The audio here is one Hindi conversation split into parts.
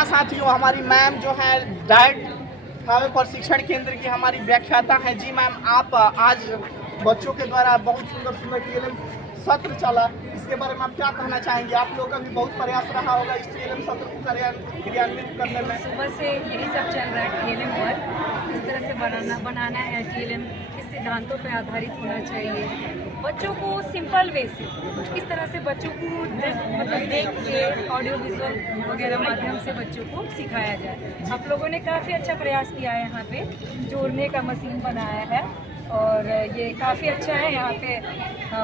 हाँ साथियों, हमारी मैम जो है डाइट प्रशिक्षण केंद्र की हमारी व्याख्याता है। जी मैम, आप आज बच्चों के द्वारा बहुत सुंदर टीएलएम सत्र चला, इसके बारे में आप क्या कहना चाहेंगे? आप लोगों का भी बहुत प्रयास रहा होगा इस टीएलएम सत्र को क्रियान्वित करने में। सुबह से यही सब चल रहा है। टीएलएम वर्क किस तरह से बनाना है, टीएलएम किस सिद्धांतों पर आधारित होना चाहिए, बच्चों को सिंपल वे से किस तरह से बच्चों को मतलब देख के ऑडियो विजुअल वगैरह माध्यम से बच्चों को सिखाया जाए। आप लोगों ने काफ़ी अच्छा प्रयास किया है। यहाँ पे जोड़ने का मशीन बनाया है और ये काफ़ी अच्छा है। यहाँ पे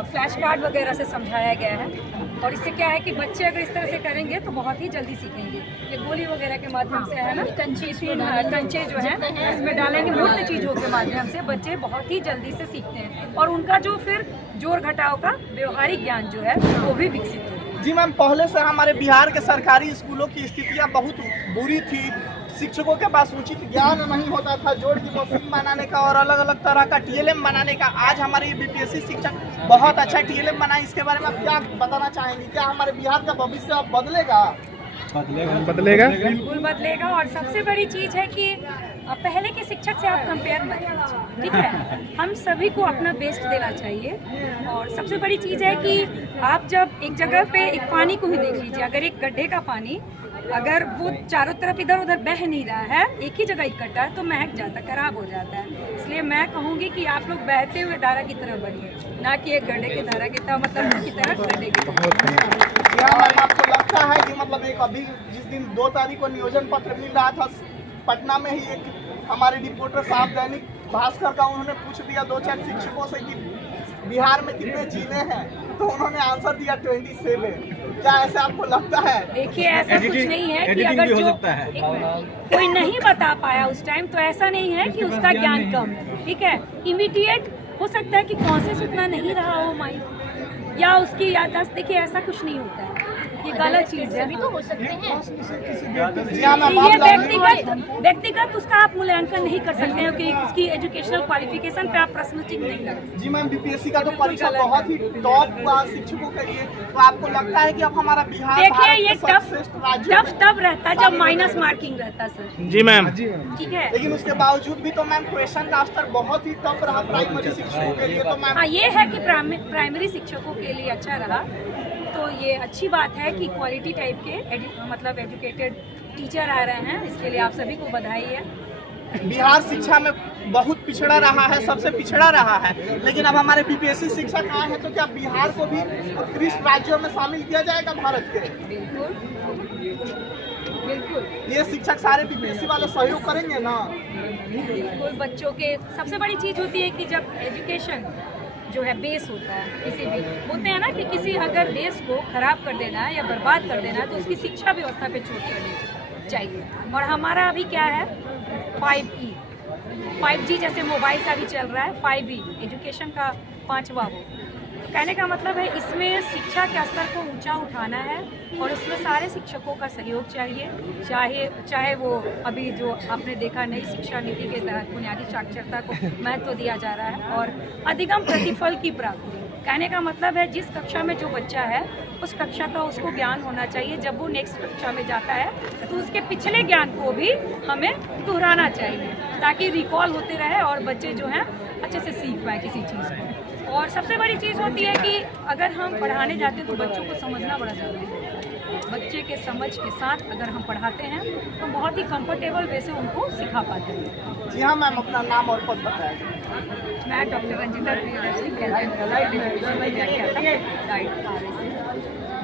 फ्लैश कार्ड वगैरह से समझाया गया है और इससे क्या है कि बच्चे अगर इस तरह से करेंगे तो बहुत ही जल्दी सीखेंगे। ये गोली वगैरह के माध्यम से है ना, कंचे जो है इसमें डालेंगे, मूर्त चीज़ों के माध्यम से बच्चे बहुत ही जल्दी से सीखते हैं और उनका जो फिर जोड़ घटाव का व्यवहारिक ज्ञान जो है वो भी विकसित होगा। जी मैम, पहले से हमारे बिहार के सरकारी स्कूलों की स्थितियाँ बहुत बुरी थी। शिक्षकों के पास उचित ज्ञान नहीं होता था जोड़ की मशीन बनाने का और अलग अलग तरह का टीएलएम बनाने का। आज हमारे बीपीएससी शिक्षक बहुत अच्छा टीएलएम बनाए, इसके बारे में आप क्या बताना चाहेंगे? क्या हमारे बिहार का भविष्य अब बदलेगा? बदलेगा बिल्कुल बदलेगा। और सबसे बड़ी चीज़ है कि पहले के शिक्षक से आप कंपेयर मत कीजिए, ठीक है? हम सभी को अपना बेस्ट देना चाहिए। और सबसे बड़ी चीज़ है कि आप जब एक जगह पे एक पानी को ही देख लीजिए, अगर एक गड्ढे का पानी अगर वो चारों तरफ इधर उधर बह नहीं रहा है, एक ही जगह इकट्ठा है, तो महक जाता, खराब हो जाता है। इसलिए मैं कहूँगी कि आप लोग बहते हुए धारा की तरफ बढ़िए, ना कि एक गड्ढे की धारा की तरफ, मतलब की तरफ गड्ढे की तरफ। क्या मैम आपको लगता है कि मतलब एक अभी जिस दिन 2 तारीख को नियोजन पत्र मिल रहा था, पटना में ही एक हमारे रिपोर्टर साहब दैनिक भास्कर का उन्होंने पूछ दिया 2-4 शिक्षकों से कि बिहार में कितने जिले हैं, तो उन्होंने आंसर दिया 27। क्या ऐसा आपको लगता है? देखिए, ऐसा कुछ नहीं है कि अगर जो कोई नहीं बता पाया उस टाइम, तो ऐसा नहीं है कि उसका ज्ञान कम है, ठीक है? इमीडिएट हो सकता है कि कौन से सूचना नहीं रहा हो माइंड या उसकी याददाश्त। देखिए, ऐसा कुछ नहीं होता है, ये गलत चीज़ है। तो हो सकते हैं ये व्यक्तिगत उसका आप मूल्यांकन नहीं कर सकते हैं कि उसकी एजुकेशनल क्वालिफिकेशन पे आप प्रश्न चिन्ह नहीं कर। जी मैम, बीपीएससी का तो परीक्षा बहुत ही टॉप शिक्षकों के लिए, तो आपको लगता है कि अब हमारा बिहार देखिए ये टफ तब रहता है जब माइनस मार्किंग रहता सर। जी मैम, ठीक है, लेकिन उसके बावजूद भी तो मैम क्वेश्चन का स्तर बहुत ही टफ रहा प्राइमरी शिक्षकों के लिए। तो मैम हाँ, ये है कि प्राइमरी शिक्षकों के लिए अच्छा रहा, तो ये अच्छी बात है कि क्वालिटी टाइप के मतलब एजुकेटेड टीचर आ रहे हैं, इसके लिए आप सभी को बधाई है। बिहार शिक्षा में बहुत पिछड़ा रहा है, सबसे पिछड़ा रहा है, लेकिन अब हमारे बीपीएससी शिक्षक आए हैं, तो क्या बिहार को भी उत्कृष्ट राज्यों में शामिल किया जाएगा भारत के? बिल्कुल। ये शिक्षक सारे बीपीएससी वाले सहयोग करेंगे ना? बिल्कुल। बच्चों के सबसे बड़ी चीज़ होती है कि जब एजुकेशन जो है बेस होता है, किसी भी बोलते हैं ना कि किसी अगर देश को खराब कर देना है या बर्बाद कर देना है तो उसकी शिक्षा व्यवस्था पे चोट करनी चाहिए। और हमारा अभी क्या है 5G जैसे मोबाइल का भी चल रहा है, 5E एजुकेशन का 5वां वो। कहने का मतलब है इसमें शिक्षा के स्तर को ऊंचा उठाना है और उसमें सारे शिक्षकों का सहयोग चाहिए, चाहे वो अभी जो आपने देखा नई शिक्षा नीति के तहत बुनियादी साक्षरता को महत्व दिया जा रहा है और अधिगम प्रतिफल की प्राप्ति। कहने का मतलब है जिस कक्षा में जो बच्चा है उस कक्षा का उसको ज्ञान होना चाहिए, जब वो नेक्स्ट कक्षा में जाता है तो उसके पिछले ज्ञान को भी हमें दोहराना चाहिए ताकि रिकॉल होते रहे और बच्चे जो हैं अच्छे से सीख पाए किसी चीज़ को। और सबसे बड़ी चीज़ होती है कि अगर हम पढ़ाने जाते हैं तो बच्चों को समझना बड़ा ज़रूरी है। बच्चे के समझ के साथ अगर हम पढ़ाते हैं तो बहुत ही कंफर्टेबल वे से उनको सिखा पाते हैं। जी हाँ मैम, अपना नाम और पद बताएं। मैं डॉक्टर रंजिता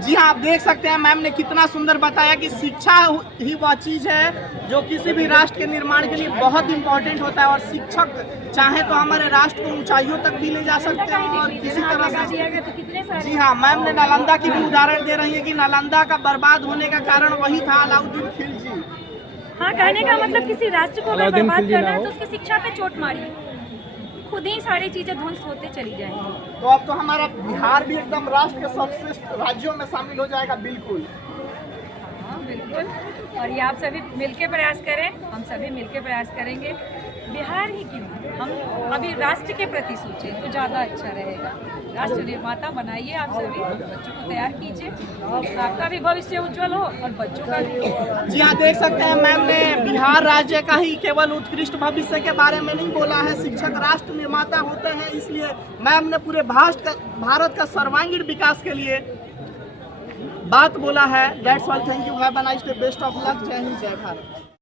जी हाँ, आप देख सकते हैं मैम ने कितना सुंदर बताया कि शिक्षा ही वह चीज़ है जो किसी भी राष्ट्र के निर्माण के लिए बहुत इम्पोर्टेंट होता है और शिक्षक चाहे तो हमारे राष्ट्र को ऊंचाइयों तक भी ले जा सकते हैं और किसी तरह से। जी हाँ, मैम ने नालंदा की भी उदाहरण दे रही है कि नालंदा का बर्बाद होने का कारण वही था, अलाउद्दीन खिलजी। हाँ, कहने का मतलब किसी राष्ट्र को अगर बर्बाद करना है तो उसकी शिक्षा पे चोट मारी, खुद ही सारी चीजें ध्वंस होते चली जाएंगी। तो अब तो हमारा बिहार भी एकदम राष्ट्र के सर्वश्रेष्ठ राज्यों में शामिल हो जाएगा। बिल्कुल, हाँ बिल्कुल। और ये आप सभी मिलके प्रयास करें, हम सभी मिलके प्रयास करेंगे। बिहार ही क्यों, हम अभी राष्ट्र के प्रति सोचें तो ज़्यादा अच्छा रहेगा। राष्ट्र निर्माता बनाइए, आप सभी बच्चों को तैयार कीजिए, आपका भी भविष्य उज्जवल हो और बच्चों का भी। जी हाँ, देख सकते हैं मैम ने बिहार राज्य का ही केवल उत्कृष्ट भविष्य के बारे में नहीं बोला है। शिक्षक राष्ट्र निर्माता होते हैं, इसलिए मैम ने पूरे भारत का सर्वांगीण विकास के लिए बात बोला है। That's all, thank you, have a nice day, best of luck, जय हिंद, जय भारत।